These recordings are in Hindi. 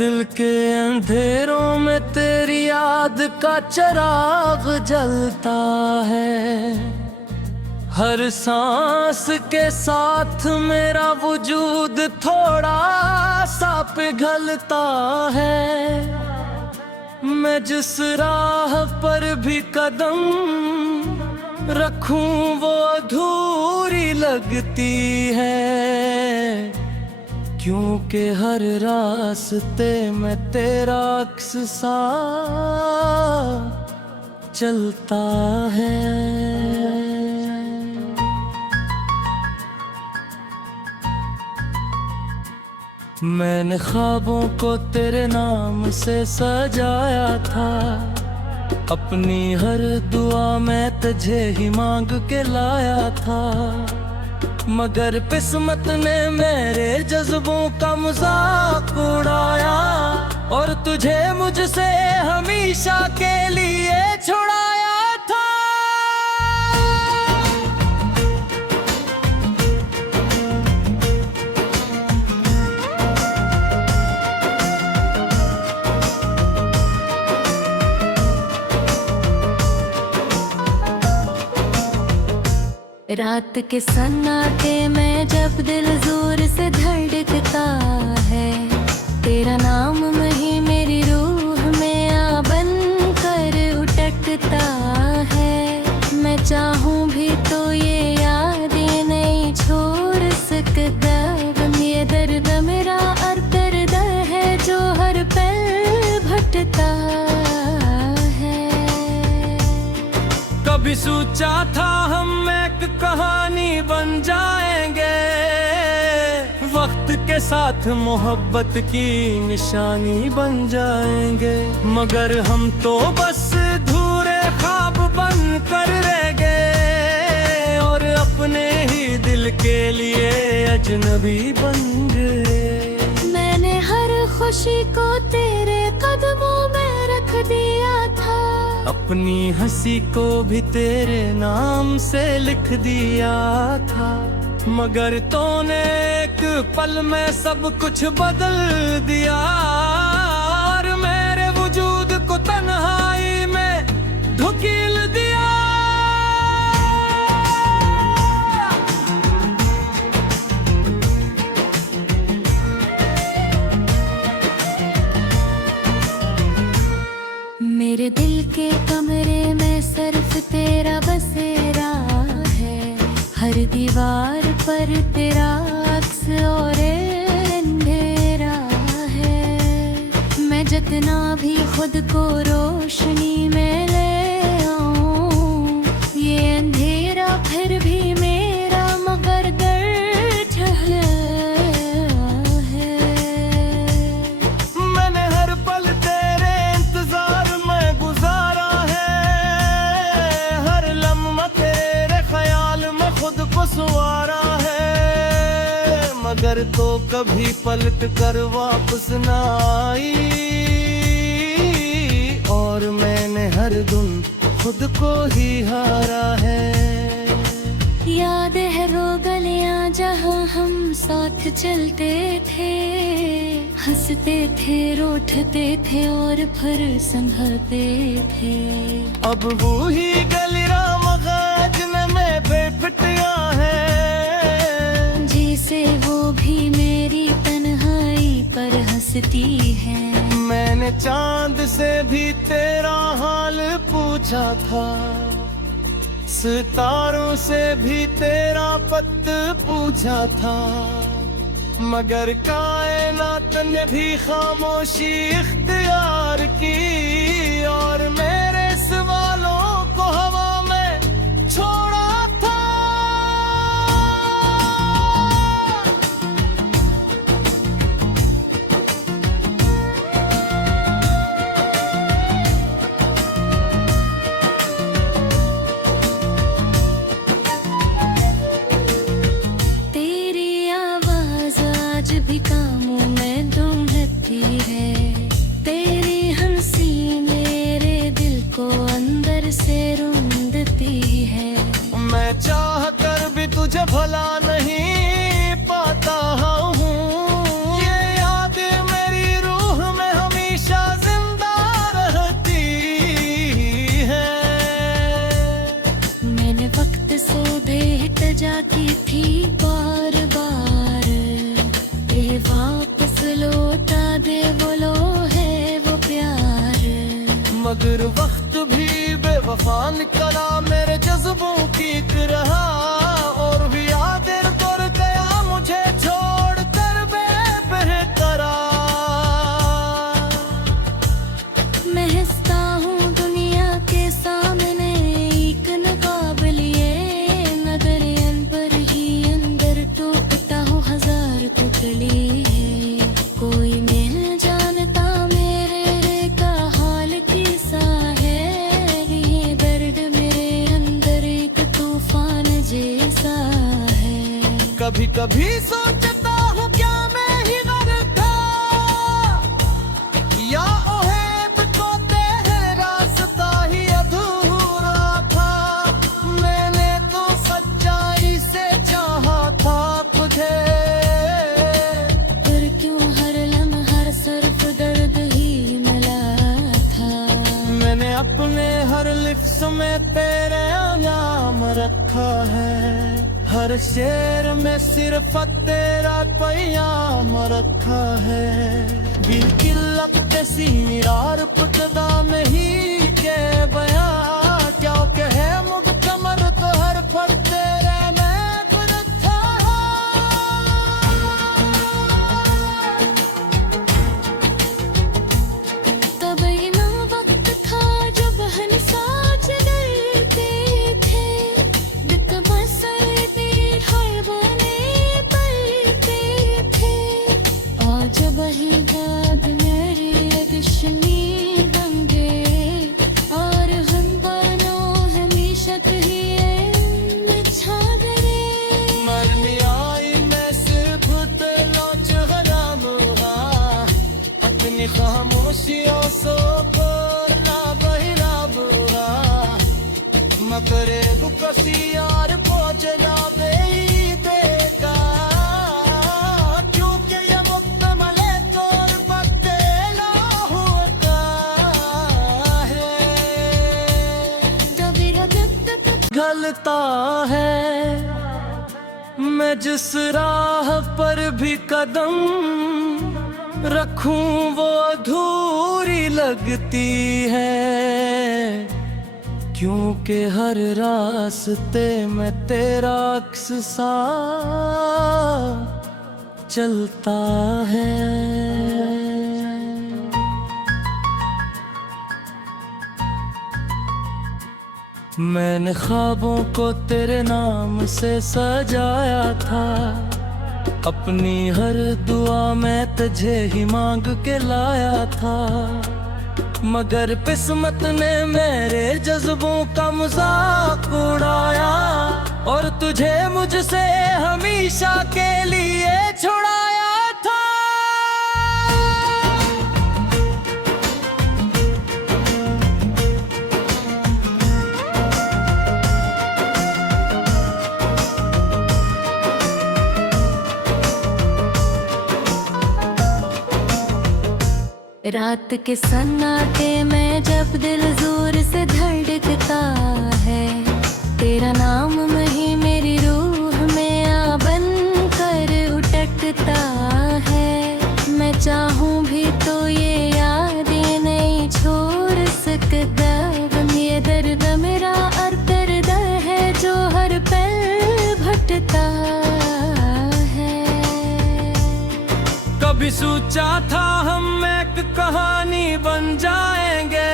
दिल के अंधेरों में तेरी याद का चिराग जलता है। हर सांस के साथ मेरा वजूद थोड़ा सा पिघलता है। मैं जिस राह पर भी कदम रखूं वो अधूरी लगती है, क्योंकि हर रास्ते में तेरा अक्स सा चलता है। मैंने ख्वाबों को तेरे नाम से सजाया था, अपनी हर दुआ में तुझे ही मांग के लाया था। मगर किस्मत ने मेरे जज्बों का मजाक उड़ाया और तुझे मुझसे हमेशा के लिए छुड़ाया था। रात के सन्नाटे में जब दिल जोर से धड़कता है, तेरा नाम वही मेरी रूह में आ बन कर उटकता है। मैं चाहूँ भी तो ये यादें नहीं छोड़ सकता। ये दर्द मेरा और दर्द है जो हर पल भटता है। कभी सोचा था हम एक कहानी बन जाएंगे, वक्त के साथ मोहब्बत की निशानी बन जाएंगे। मगर हम तो बस धूरे ख्वाब बन कर रह गए और अपने ही दिल के लिए अजनबी बन गए। मैंने हर खुशी को तेरे कदमों में रख दिया था, अपनी हंसी को भी तेरे नाम से लिख दिया था। मगर तूने एक पल में सब कुछ बदल दिया और मेरे वजूद को तन्हाई में धकेल दिया। मेरे दिल के कमरे में सिर्फ तेरा बसेरा है। हर दीवार पर तेरा अक्स और अंधेरा है। मैं जितना भी खुद को रोशनी में ले आऊं, ये अंधेरा फिर भी मेरा मगर दर्द है। मैंने हर पल तेरे इंतजार में गुजारा है, हर लम्हा तेरे ख्याल में खुद को संवारा है। मगर तो कभी पलट कर वापस ना आई और मैंने हर दिन खुद को ही हारा है। याद है वो गलियां जहां हम साथ चलते थे, हंसते थे, रूठते थे और फिर संभलते थे। अब वो ही गलियां मगाजन में बेफिटिया है, जिसे वो भी मेरी तन्हाई पर हंसती है। मैंने चांद से भी तेरा हाल पूछा था, सितारों से भी तेरा पत पूछा था। मगर कायनात ने भी खामोशी इख्तियार की और मेरे सवालों को हवा में छोड़ा था। तेरी आवाज आज भी कामों में ढूंढती है, तेरी हंसी की थी बार बार, ये वापस लौटा दे बोलो है वो प्यार। मगर वक्त भी बेवफा निकला, मेरे जज्बों की रहा और भी आदिर कर गया मुझे छोड़ कर बेकरार। मैं हंसता हूँ दुनिया के सामने एक नकाब लिए, नजर अनपर ही अंदर टूटता हूँ हजार पुतली है। कोई मिल जानता मेरे का हाल कैसा है, ये दर्द मेरे अंदर एक तूफान जैसा है। कभी कभी सोचता हूँ क्या मैं ही गलत था, या ओहेब को तेरे रास्ता ही अधूरा था। मैंने तो सच्चाई से चाहा था तुझे, पर क्यों हर लम्हा सिर्फ दर्द ही मिला था। मैंने अपने हर लिफ्स में तेरे नाम रखा है, हर शेर में सिर्फ तेरा पैगाम रखा है। बिल्किल्लक सीरार पुतदा में ही के बया, क्या कहे मुझ कमर तो हर फर तेरे में खुद था। तब इना वक्त था जब हम साथ डरते थे, दिक मसरते हर बने पलते थे। आज वही याद मेरी दुश्मनी बन गए, और हम दोनों हमेशा कहिए छा गए। मरनी आई मैं सिर्फ तेरा चेहरा मुहा, अपनी खामोशियों सो करना बहिना बुरा। मकरे कसी यार पहुंचना बेईदेगा, क्योंकि ये मुक्तमले तौर पर तेरा होता है। तब रगत गलता है मैं जिस राह पर भी कदम रखूं वो अधूरी लगती है, क्योंकि हर रास्ते में तेरा अक्स सा चलता है। मैंने ख्वाबों को तेरे नाम से सजाया था, अपनी हर दुआ में तुझे ही मांग के लाया था। मगर किस्मत ने मेरे जज्बों का मजाक उड़ाया, और तुझे मुझसे हमेशा के लिए छुड़ाया था। रात के सन्नाटे में जब दिल जोर से धड़कता है, तेरा नाम वही मेरी रूह में आ बन कर उटकता है। मैं चाहूँ भी तो ये यादें नहीं छोड़ सकता, ये दर्द मेरा और दर्द है जो हर पल भटता है। कभी सोचा था हम एक कहानी बन जाएंगे,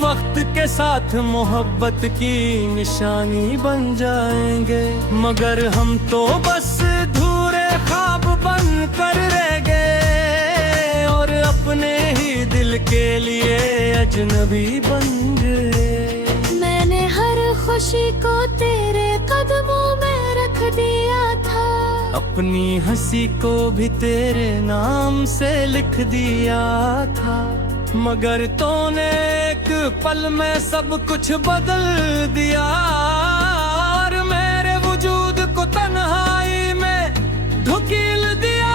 वक्त के साथ मोहब्बत की निशानी बन जाएंगे। मगर हम तो बस धूरे ख्वाब बन कर रह गए, और अपने ही दिल के लिए अजनबी बन गए। मैंने हर खुशी को तेरे कदमों में रख दिया था, अपनी हंसी को भी तेरे नाम से लिख दिया था। मगर तूने एक पल में सब कुछ बदल दिया, और मेरे वजूद को तन्हाई में धुकील दिया।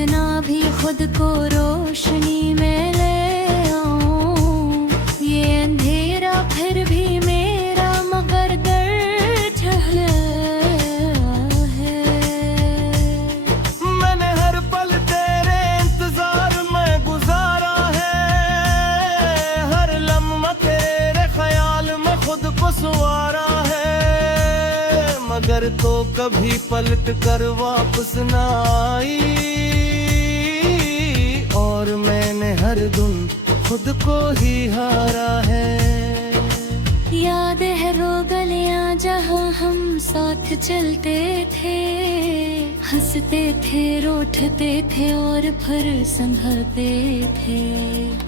कितना भी खुद को रोशनी में ले आऊं, ये अंधेरा फिर भी मेरा मगर दर्द है। मैंने हर पल तेरे इंतजार में गुजारा है, हर लम्हा तेरे ख्याल में खुद को संवारा है, मगर तो कभी पलट कर वापस ना आई, और मैंने हर दिन खुद को ही हारा है। याद है वो गलियां जहां हम साथ चलते थे, हंसते थे, रोठते थे और फिर संभलते थे।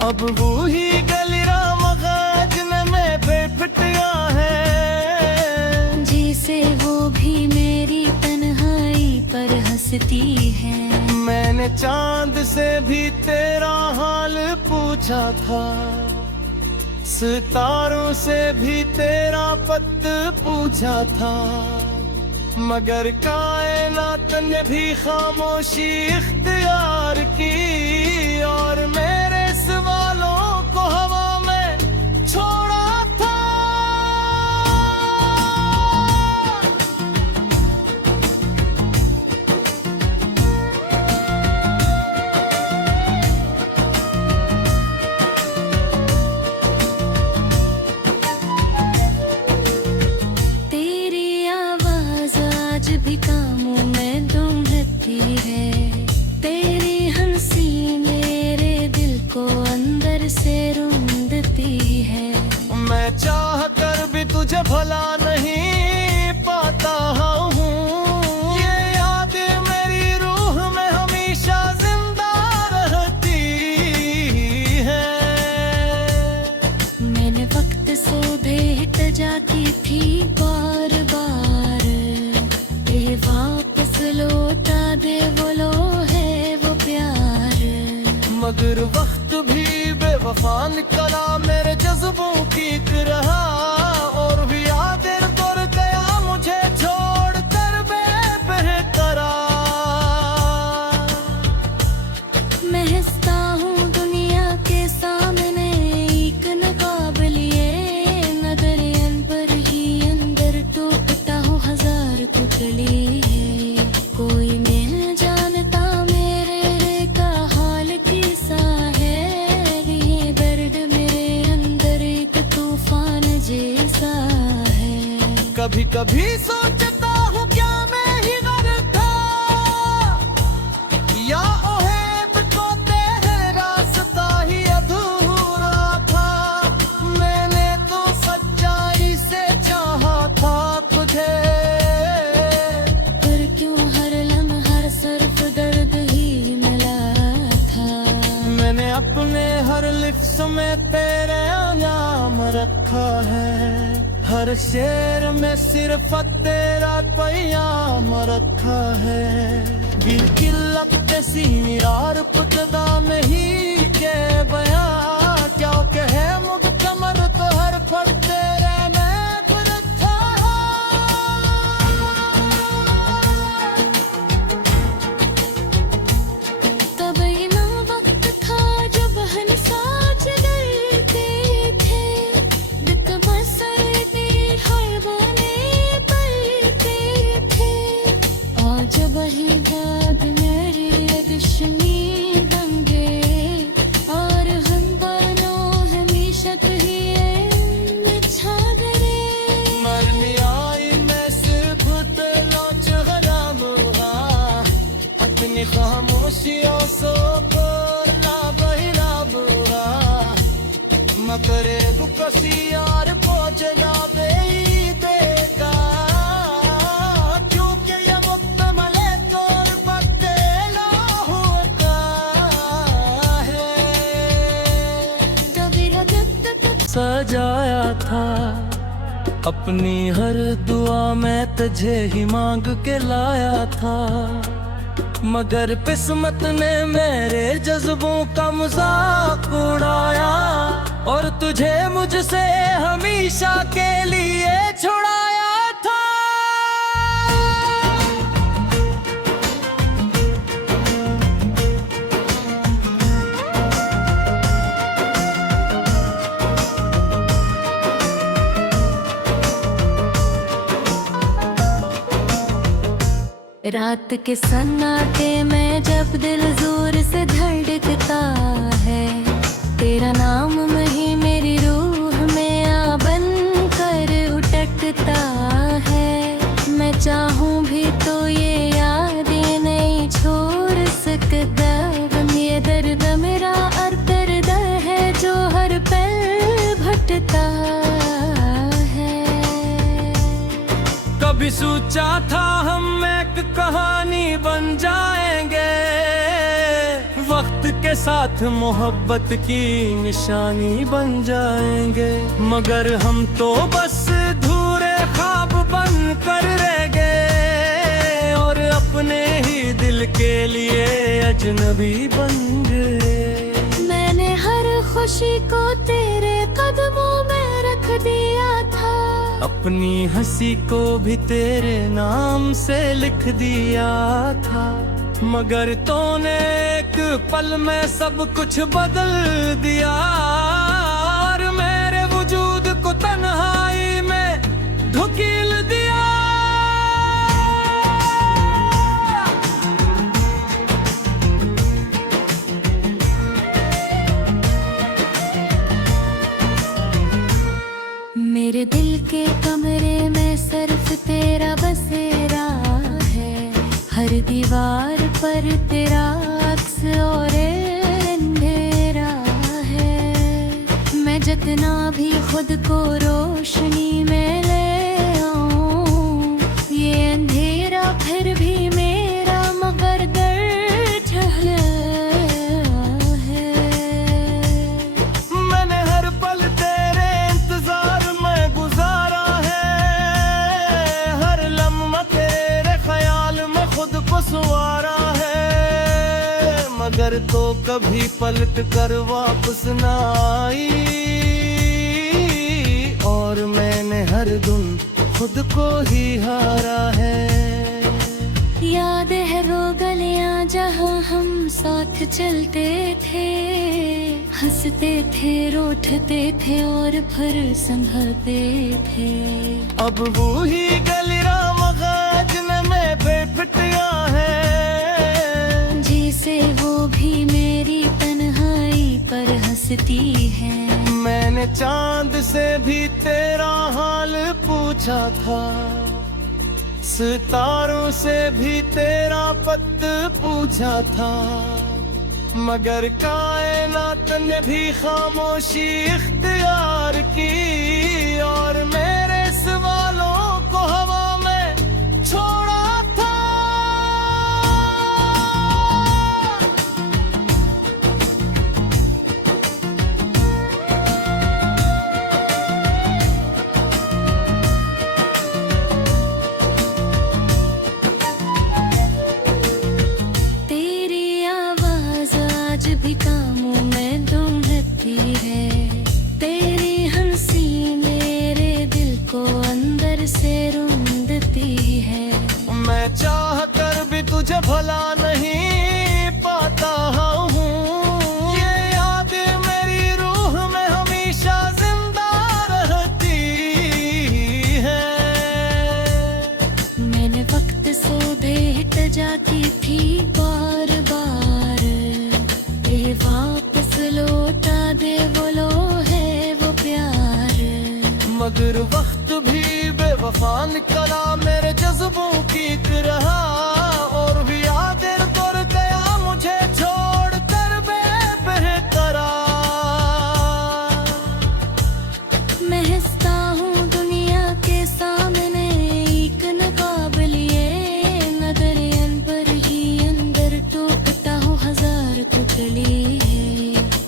अब वो ही गली राम गाजन में बेफिटिया है, जिसे वो भी मेरी तन्हाई पर हंसती है। मैंने चांद से भी तेरा हाल पूछा था, सितारों से भी तेरा पत पूछा था, मगर कायनात ने भी खामोशी इख्तियार की, और मेरे सवालों को हवा में छोड़ा था। तेरी आवाज आज भी कामों में ढूंढती है, तेरी हंसी मेरे दिल को अंदर से रूंधती है। मैं चाह कर भी तुझे भला नहीं पाता हूँ, ये याद मेरी रूह में हमेशा जिंदा रहती है। मैंने वक्त से भेंट जाती थी बार बार, ये वापस लौटा दे बोलो है वो प्यार। मगर वक्त भी बेवफा निकला, मेरे जज्बों की रहा, और भी यादें तुर गया मुझे छोड़ कर बेकरार। मैं हंसता हूँ दुनिया के सामने एक नकाब लिए, नजरियन पर ही अंदर टूटता हूँ हजार पुतली है। कोई नहीं जानता मेरे का हाल कैसा है, ये दर्द मेरे अंदर एक तूफान जैसा है। कभी कभी सोचता हूँ क्या मैं ही गलत था, या ओहेब को तेरे रास्ता ही अधूरा था। मैंने तो सच्चाई से चाहा था तुझे, पर क्यों हर लम्हा सिर्फ दर्द ही मिला था। मैंने अपने हर लिफ्ट में तेरे नाम रखा है, हर शेर में सिर्फ तेरा पैगाम रखा है। दिल की लपटे सी निरार पुतदा में ही के बया, क्या कहे मुझ कमर तो हर फर तेरे में खुद था। तब ना वक्त था जब हम साथ डरते थे, दिक बसरते हर बने पलते थे। और जब ही बाद मेरी अगशनी गंगे, और हम दोनों हमेशा तुझे छा गए। मरनी आई मैं सिर्फ तेरा चेहरा मुहा, अपनी खामोशियों से करना बहिना बुरा, मगर कसी यार पहुंचना दे देगा, क्योंकि ये मुकम्मल तौर पर तेरा होता है। तबीरा तक सजाया था अपनी हर दुआ में तुझे ही मांग के लाया था, मगर किस्मत ने मेरे जज्बों का मजाक उड़ाया, और तुझे मुझसे हमेशा के लिए छुड़ाया था। रात के सन्नाटे में जब दिल जोर से धड़कता है, तेरा नाम वही मेरी रूह में आ बन कर उटकता है। मैं चाहूँ भी तो ये यादें नहीं छोड़ सकता। ये दर्द मेरा और दर्द है जो हर पल भटता है। कभी सोचा था हम एक कहानी बन जाएंगे, वक्त के साथ मोहब्बत की निशानी बन जाएंगे, मगर हम तो बस धूरे ख्वाब बन कर रह गए और अपने ही दिल के लिए अजनबी बन गए। मैंने हर खुशी को तेरे कदमों में रख दिया था, अपनी हंसी को भी तेरे नाम से लिख दिया था, मगर तूने एक पल में सब कुछ बदल दिया और मेरे वजूद को तन्हाई में ढकेल दिया। मेरे दिल के कमरे में सिर्फ तेरा बसेरा है, हर दीवार पर तेरा अक्स और अंधेरा है। मैं जितना भी खुद को रोशनी में ले आऊं, ये अंधेरा फिर भी मेरा मगर दर्द है। मैंने हर पल तेरे इंतजार में गुजारा है, हर लम्हा तेरे ख्याल में खुद को संवारा है, मगर तो कभी पलट कर वापस ना आई और मैंने हर दिन खुद को ही हारा है। याद है वो गलियां जहां हम साथ चलते थे, हंसते थे, रोठते थे और फिर संभलते थे। अब वो ही गली राम गाजने में बेफिटिया है, जिसे वो भी मेरी तन्हाई पर हंसती है। मैंने चांद से भी तेरा हाल पूछा था, सितारों से भी तेरा पत पूछा था, मगर कायनात ने भी खामोशी इख्तियार की और मेरे सवालों को हवा में छोड़ा था। तेरी आवाज आज भी कामों में ढूंढती है, तेरी हंसी मेरे दिल को अंदर से रूंधती है। मैं चाह कर भी तुझे भला नहीं पाता हूँ, ये याद मेरी रूह में हमेशा जिंदा रहती है। मैंने वक्त से भेंट जाती थी बार बार, ये वापस लौटा दे वो लो है वो प्यार। मगर वक्त भी बेवफा निकला मेरे जज्बों की तरह और भी यादें कर गया मुझे छोड़ कर बेकरार। मैं हंसता हूँ दुनिया के सामने एक नकाब लिए, नजरियन पर ही अंदर टूटता हूँ हजार टुकड़ी है।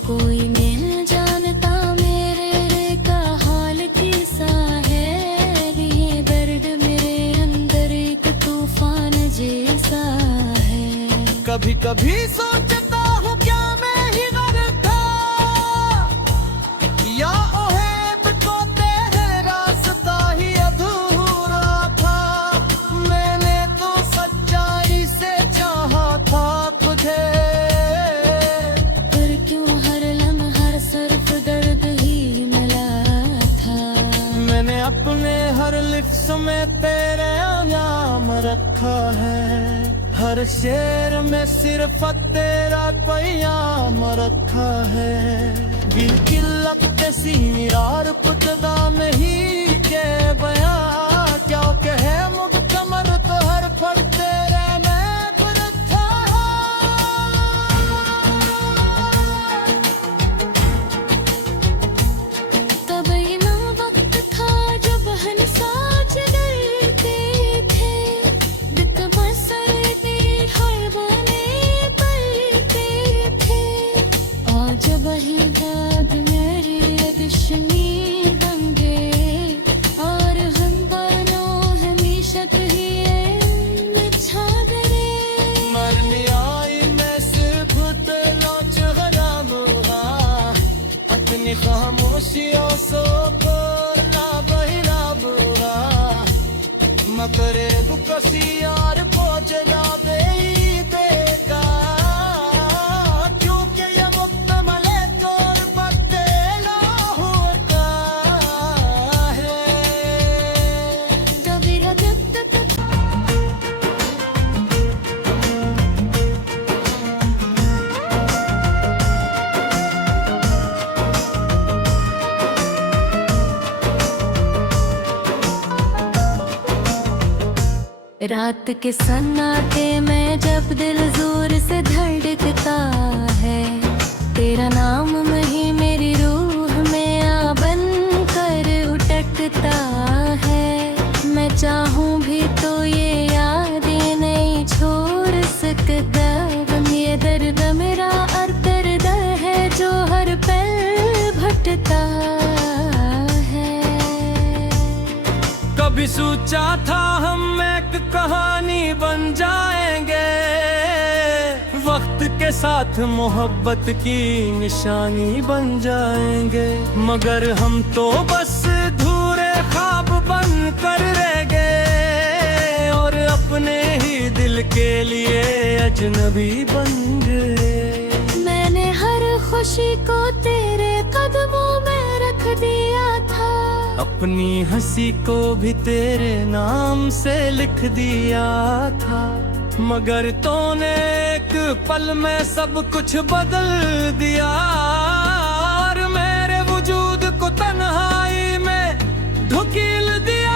कोई नहीं जानता मेरे का हाल कैसा है, ये दर्द मेरे अंदर एक तूफान जैसा है। कभी कभी सोचता हूँ क्या मैं ही गलत था, या ओहेब को तेरे रास्ता ही अधूरा था। मैंने तो सच्चाई से चाहा था तुझे, पर क्यों हर लम्हा सिर्फ दर्द ही मिला था। मैंने अपने हर लिफ्स में तेरे नाम रखा है। हर शेर में सिर्फ तेरा पैगाम रखा है दिल की लगते सी निरार पुतदा में ही के बया क्या कहे मुकमर तो हर फल तेरे में पर अच्छा तब ना वक्त था जब हम साथ डरते थे दित मसरते हर बने पलते थे आज वही याद मेरी दुश्मनी बन गए और हम दोनों हमेशा कहिए छागरे मरनी आई मैं सिर्फ तेरा चेहरा बुरा अपनी खामोशियों से करना बहिरा बुरा मकरे कसी यार पहुंचना दे देगा क्योंकि ये मुकम्मल तौर पर तेरा होता है तब रदत रात के सन्नाटे में जब दिल जोर से धड़कता है तेरा नाम वही मेरी रूह में आ बन कर उटकता है मैं चाहूँ भी तो ये यादें नहीं छोड़ सकता गम ये दर्द मेरा और दर्द है जो हर पल भटता है कभी सोचा था हम एक कहानी बन जाएंगे वक्त के साथ मोहब्बत की निशानी बन जाएंगे मगर हम तो बस धूरे ख्वाब बन कर रह गए और अपने ही दिल के लिए अजनबी बन गए मैंने हर खुशी को तेरे कदमों में रख दिया था अपनी हंसी को भी तेरे नाम से लिख दिया था मगर तूने एक पल में सब कुछ बदल दिया और मेरे वजूद को तन्हाई में ढुकील दिया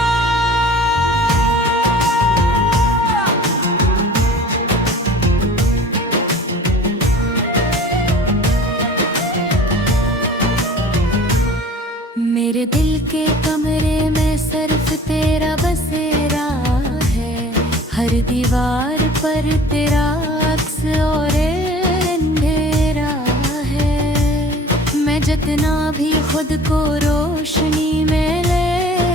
मेरे दिल के कमरे में सिर्फ तेरा बसेरा है हर दीवार पर तेरा अक्स और अंधेरा है मैं जितना भी खुद को रोशनी में ले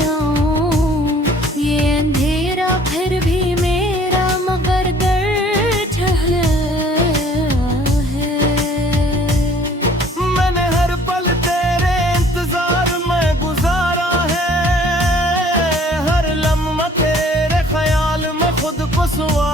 आऊं ये अंधेरा फिर भी मेरा मगर दर्द है मैंने हर पल तेरे इंतजार में गुजारा है हर लम्हा तेरे ख्याल में खुद को सुआ